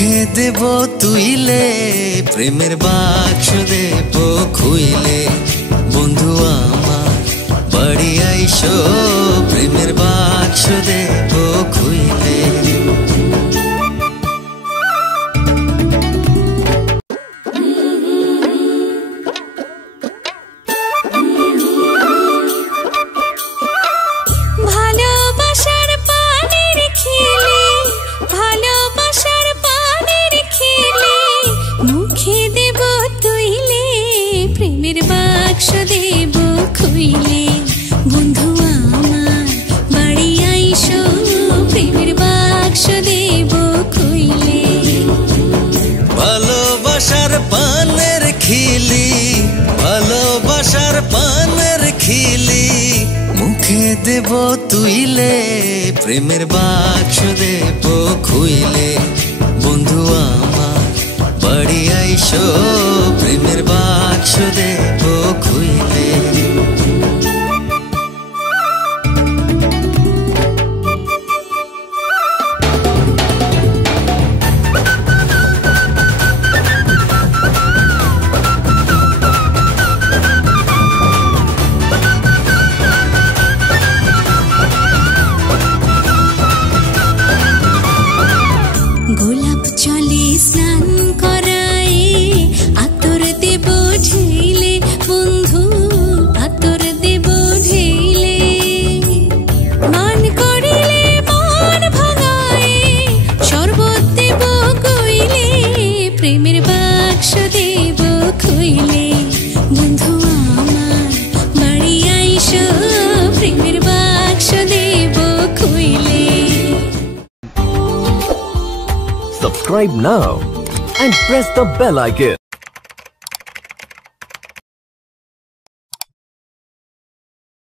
মুখে দেব তুইলে, প্রেমের বাক্স দেব খুইলে। বন্ধু আমার বাড়ি আইসো, প্রেমের বাক্স দেব খুইলে। প্রেমের বাক্স দেব খুইলে। বন্ধু আমার বাড়ি আইসো, প্রেমের বাক্স দেব খুইলে। ভালোবাসার পানের খিলি, ভালোবাসার পানের খিলি, মুখে দেব তুইলে, প্রেমের বাক্স দেব খুইলে। বন্ধু আমার বাড়ি আইসো, প্রেমের বাক্স দেব খুইলে। গোলাপ চলে স্নান করায়, আতর দেব ঢেলে। বন্ধু আতর দেব ঢেলে। মান করিলে মন ভাঙায়, শরবত দেব কইলে। প্রেমের বাক্স দেব খুইলে। বন্ধু আমার বাড়ি আইসো, প্রেমের বাক্স দেব খুইলে। Subscribe now and press the bell icon.